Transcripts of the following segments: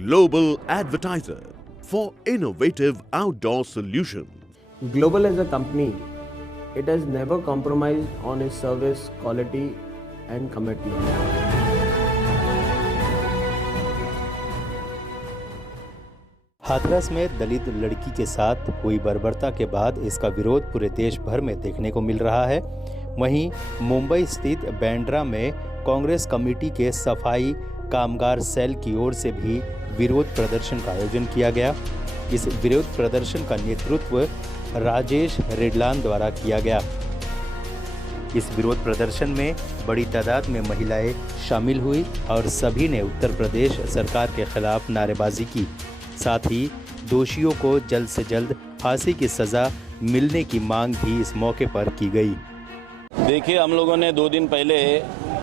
Global Advertiser for innovative outdoor solutions. Global as a company, it has never compromised on its service quality and commitment. Hathras में दलित लड़की के साथ हुई बर्बरता के बाद इसका विरोध पूरे देश भर में देखने को मिल रहा है। वहीं मुंबई स्थित बांद्रा में कांग्रेस कमेटी के सफाई कामगार सेल की ओर से भी विरोध प्रदर्शन का आयोजन किया गया। इस विरोध प्रदर्शन का नेतृत्व राजेश रेडलान द्वारा किया गया। इस विरोध प्रदर्शन में बड़ी तादाद में महिलाएं शामिल हुई और सभी ने उत्तर प्रदेश सरकार के खिलाफ नारेबाजी की। साथ ही दोषियों को जल्द से जल्द फांसी की सज़ा मिलने की मांग भी इस मौके पर की गई। देखिए, हम लोगों ने 2 दिन पहले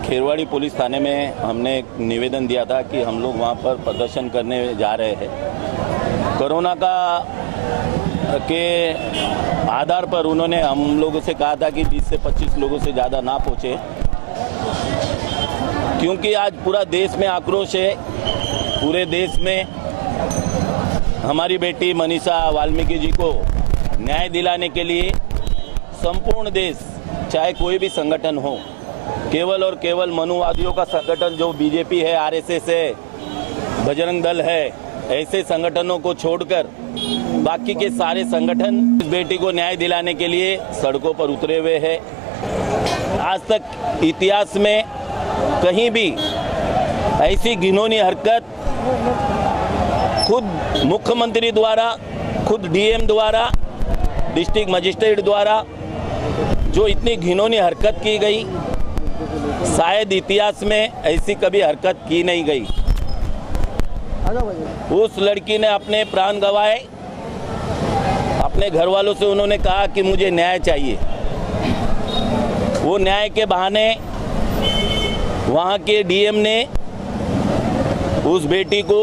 खेरवाड़ी पुलिस थाने में हमने एक निवेदन दिया था कि हम लोग वहाँ पर प्रदर्शन करने जा रहे हैं। कोरोना के आधार पर उन्होंने हम लोगों से कहा था कि 20 से 25 लोगों से ज़्यादा ना पहुँचे, क्योंकि आज पूरा देश में आक्रोश है। पूरे देश में हमारी बेटी मनीषा वाल्मीकि जी को न्याय दिलाने के लिए संपूर्ण देश, चाहे कोई भी संगठन हो, केवल और केवल मनुवादियों का संगठन जो बीजेपी है, आरएसएस है, बजरंग दल है, ऐसे संगठनों को छोड़कर बाकी के सारे संगठन इस बेटी को न्याय दिलाने के लिए सड़कों पर उतरे हुए हैं। आज तक इतिहास में कहीं भी ऐसी घिनौनी हरकत खुद मुख्यमंत्री द्वारा, खुद डीएम द्वारा, डिस्ट्रिक्ट मजिस्ट्रेट द्वारा जो इतनी घिनौनी हरकत की गई, शायद इतिहास में ऐसी कभी हरकत की नहीं गई। उस लड़की ने अपने प्राण गंवाए। अपने घर वालों से उन्होंने कहा कि मुझे न्याय चाहिए। वो न्याय के बहाने वहाँ के डीएम ने उस बेटी को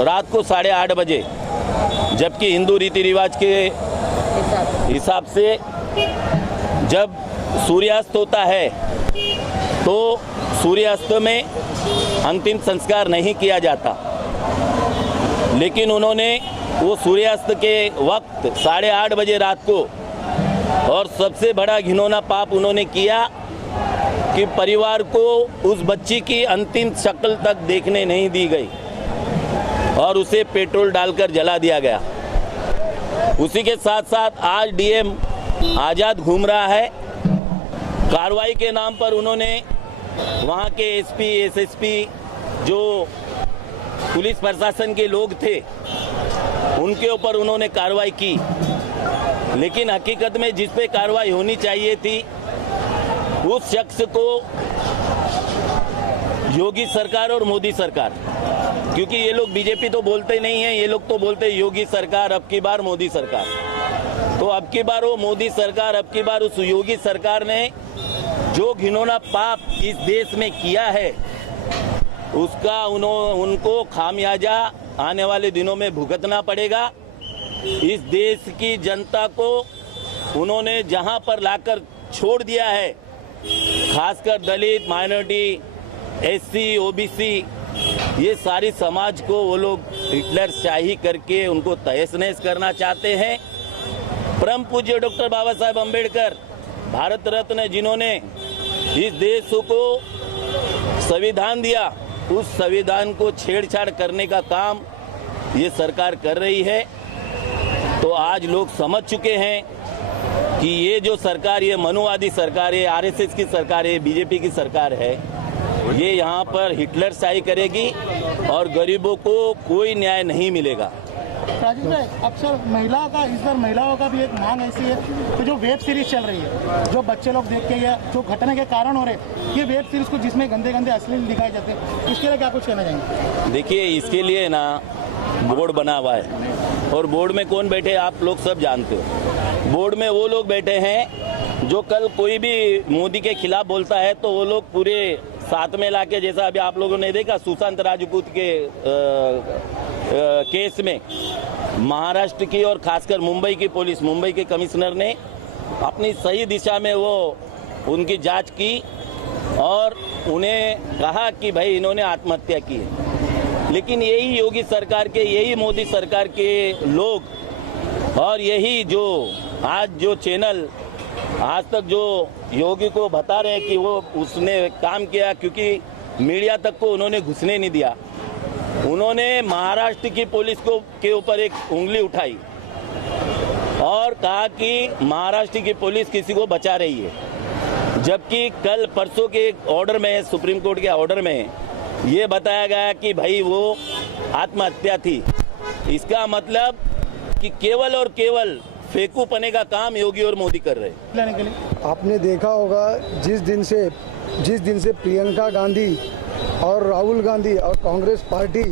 रात को 8:30 बजे, जबकि हिंदू रीति रिवाज के हिसाब से जब सूर्यास्त होता है तो सूर्यास्त में अंतिम संस्कार नहीं किया जाता, लेकिन उन्होंने वो सूर्यास्त के वक्त 8:30 बजे रात को, और सबसे बड़ा घिनौना पाप उन्होंने किया कि परिवार को उस बच्ची की अंतिम शक्ल तक देखने नहीं दी गई और उसे पेट्रोल डालकर जला दिया गया। उसी के साथ साथ आज डीएम आज़ाद घूम रहा है। कार्रवाई के नाम पर उन्होंने वहाँ के एसपी, एसएसपी, जो पुलिस प्रशासन के लोग थे, उनके ऊपर उन्होंने कार्रवाई की, लेकिन हकीकत में जिस पे कार्रवाई होनी चाहिए थी उस शख्स को योगी सरकार और मोदी सरकार, क्योंकि ये लोग बीजेपी तो बोलते नहीं हैं, ये लोग तो बोलते योगी सरकार, अब की बार मोदी सरकार। तो अब की बार वो मोदी सरकार, अब की बार उस योगी सरकार ने जो घिनौना पाप इस देश में किया है उसका उनको खामियाजा आने वाले दिनों में भुगतना पड़ेगा। इस देश की जनता को उन्होंने जहां पर लाकर छोड़ दिया है, खासकर दलित, माइनॉरिटी, एससी, ओबीसी, ये सारी समाज को वो लोग हिटलर शाही करके उनको तहस-नहस करना चाहते हैं। परम पूज्य डॉक्टर बाबा साहेब अम्बेडकर, भारत रत्न, जिन्होंने इस देश को संविधान दिया, उस संविधान को छेड़छाड़ करने का काम ये सरकार कर रही है। तो आज लोग समझ चुके हैं कि ये जो सरकार, ये मनुवादी सरकार है, आरएसएस की सरकार है, बीजेपी की सरकार है, ये यहाँ पर हिटलर शाही करेगी और गरीबों को कोई न्याय नहीं मिलेगा। राजेश भाई, अक्सर इस बार महिलाओं का भी एक मांग ऐसी है कि जो वेब सीरीज चल रही है, जो बच्चे लोग देख के या जो घटना के कारण हो रहे, ये वेब सीरीज को जिसमें गंदे गंदे अश्लील दिखाए जाते हैं, इसके लिए क्या कुछ कहना चाहेंगे? देखिए, इसके लिए ना बोर्ड बना हुआ है, और बोर्ड में कौन बैठे आप लोग सब जानते हो। बोर्ड में वो लोग बैठे हैं जो कल कोई भी मोदी के खिलाफ बोलता है तो वो लोग पूरे साथ में लाके, जैसा अभी आप लोगों ने देखा सुशांत राजपूत के केस में महाराष्ट्र की और खासकर मुंबई की पुलिस, मुंबई के कमिश्नर ने अपनी सही दिशा में वो उनकी जांच की और उन्हें कहा कि भाई इन्होंने आत्महत्या की है। लेकिन यही योगी सरकार के, यही मोदी सरकार के लोग और यही जो आज जो चैनल आज तक जो योगी को बता रहे हैं कि वो उसने काम किया, क्योंकि मीडिया तक को उन्होंने घुसने नहीं दिया। उन्होंने महाराष्ट्र की पुलिस को के ऊपर एक उंगली उठाई और कहा कि महाराष्ट्र की पुलिस किसी को बचा रही है, जबकि कल परसों के एक ऑर्डर में, सुप्रीम कोर्ट के ऑर्डर में ये बताया गया कि भाई वो आत्महत्या थी। इसका मतलब कि केवल और केवल फेंकूपने का काम योगी और मोदी कर रहे हैं। आपने देखा होगा जिस दिन से प्रियंका गांधी और राहुल गांधी और कांग्रेस पार्टी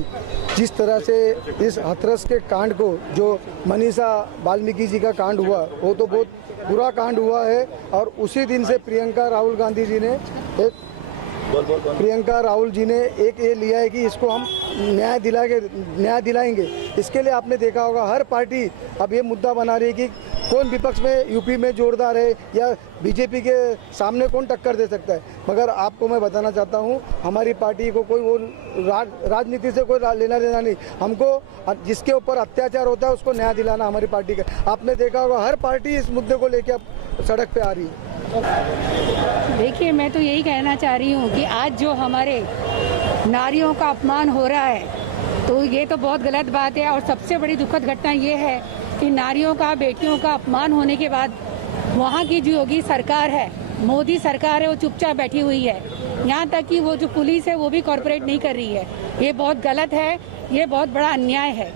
जिस तरह से इस हाथरस के कांड को, जो मनीषा वाल्मीकि जी का कांड हुआ, वो तो बहुत बुरा कांड हुआ है। और उसी दिन से प्रियंका राहुल जी ने एक ये लिया है कि इसको हम न्याय दिलाएंगे। इसके लिए आपने देखा होगा हर पार्टी अब ये मुद्दा बना रही है कि कौन विपक्ष में यूपी में जोरदार है या बीजेपी के सामने कौन टक्कर दे सकता है। मगर आपको मैं बताना चाहता हूँ, हमारी पार्टी को कोई वो राजनीति से कोई लेना देना नहीं। हमको जिसके ऊपर अत्याचार होता है उसको न्याय दिलाना हमारी पार्टी का। आपने देखा होगा हर पार्टी इस मुद्दे को लेकर अब सड़क पे आ रही है। देखिए, मैं तो यही कहना चाह रही हूँ कि आज जो हमारे नारियों का अपमान हो रहा है तो ये तो बहुत गलत बात है। और सबसे बड़ी दुखद घटना ये है कि नारियों का, बेटियों का अपमान होने के बाद वहाँ की जो योगी सरकार है, मोदी सरकार है, वो चुपचाप बैठी हुई है। यहाँ तक कि वो जो पुलिस है वो भी कॉर्पोरेट नहीं कर रही है। ये बहुत गलत है, ये बहुत बड़ा अन्याय है।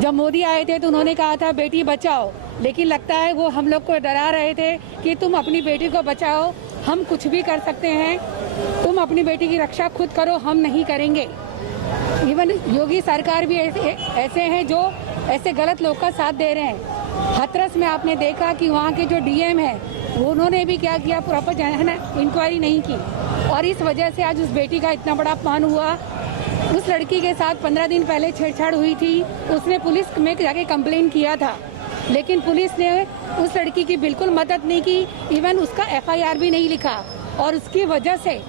जब मोदी आए थे तो उन्होंने कहा था बेटी बचाओ, लेकिन लगता है वो हम लोग को डरा रहे थे कि तुम अपनी बेटी को बचाओ, हम कुछ भी कर सकते हैं, तुम अपनी बेटी की रक्षा खुद करो, हम नहीं करेंगे। इवन योगी सरकार भी ऐसे हैं जो ऐसे गलत लोग का साथ दे रहे हैं। हाथरस में आपने देखा कि वहाँ के जो डीएम है उन्होंने भी क्या किया, प्रॉपर इंक्वायरी नहीं की और इस वजह से आज उस बेटी का इतना बड़ा अपमान हुआ। उस लड़की के साथ 15 दिन पहले छेड़छाड़ हुई थी, उसने पुलिस में जाके कंप्लेन किया था, लेकिन पुलिस ने उस लड़की की बिल्कुल मदद नहीं की, इवन उसका एफआईआर भी नहीं लिखा और उसकी वजह से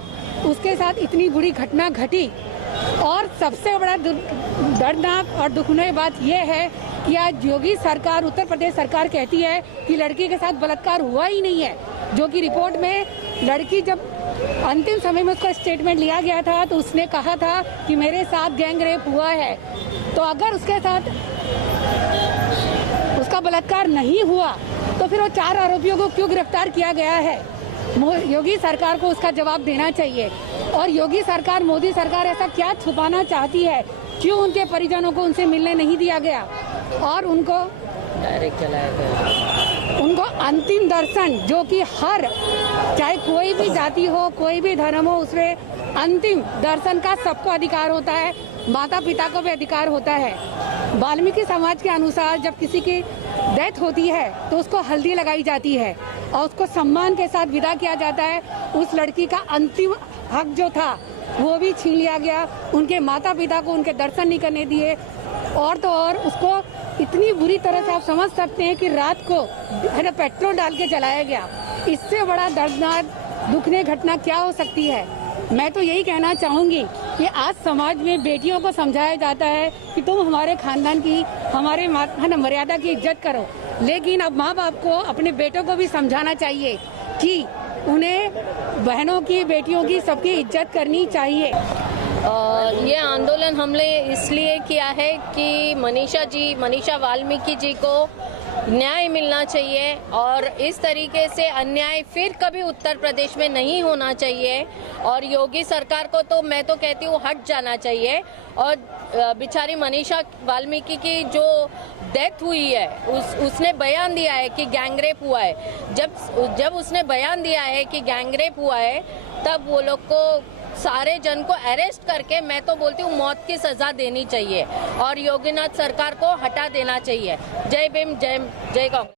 उसके साथ इतनी बुरी घटना घटी। और सबसे बड़ा दर्दनाक और दुखदायी बात यह है कि आज योगी सरकार, उत्तर प्रदेश सरकार कहती है कि लड़की के साथ बलात्कार हुआ ही नहीं है, जो कि रिपोर्ट में लड़की जब अंतिम समय में उसका स्टेटमेंट लिया गया था तो उसने कहा था कि मेरे साथ गैंग रेप हुआ है। तो अगर उसके साथ उसका बलात्कार नहीं हुआ तो फिर वो 4 आरोपियों को क्यों गिरफ्तार किया गया है? योगी सरकार को उसका जवाब देना चाहिए। और योगी सरकार, मोदी सरकार ऐसा क्या छुपाना चाहती है? क्यों उनके परिजनों को उनसे मिलने नहीं दिया गया और उनको डायरेक्ट चलाया गया? उनको अंतिम दर्शन, जो कि हर, चाहे कोई भी जाति हो, कोई भी धर्म हो, उसमें अंतिम दर्शन का सबको अधिकार होता है, माता पिता को भी अधिकार होता है। वाल्मीकि समाज के अनुसार जब किसी की डेथ होती है तो उसको हल्दी लगाई जाती है और उसको सम्मान के साथ विदा किया जाता है। उस लड़की का अंतिम हक जो था वो भी छीन लिया गया, उनके माता पिता को उनके दर्शन नहीं करने दिए। और तो और उसको इतनी बुरी तरह से आप समझ सकते हैं कि रात को है ना पेट्रोल डाल के जलाया गया। इससे बड़ा दर्दनाक दुखने घटना क्या हो सकती है? मैं तो यही कहना चाहूँगी कि आज समाज में बेटियों को समझाया जाता है कि तुम हमारे खानदान की, हमारे मर्यादा की इज्जत करो, लेकिन अब माँ बाप को अपने बेटों को भी समझाना चाहिए कि उन्हें बहनों की, बेटियों की, सबकी इज्जत करनी चाहिए। ये आंदोलन हमने इसलिए किया है कि मनीषा वाल्मीकि जी को न्याय मिलना चाहिए और इस तरीके से अन्याय फिर कभी उत्तर प्रदेश में नहीं होना चाहिए। और योगी सरकार को तो मैं तो कहती हूँ हट जाना चाहिए। और बेचारी मनीषा वाल्मीकि की जो डेथ हुई है, उसने बयान दिया है कि गैंगरेप हुआ है। जब उसने बयान दिया है कि गैंगरेप हुआ है, तब वो लोग को, सारे जन को अरेस्ट करके, मैं तो बोलती हूँ मौत की सजा देनी चाहिए और योगीनाथ सरकार को हटा देना चाहिए। जय भीम, जय कांग्रेस।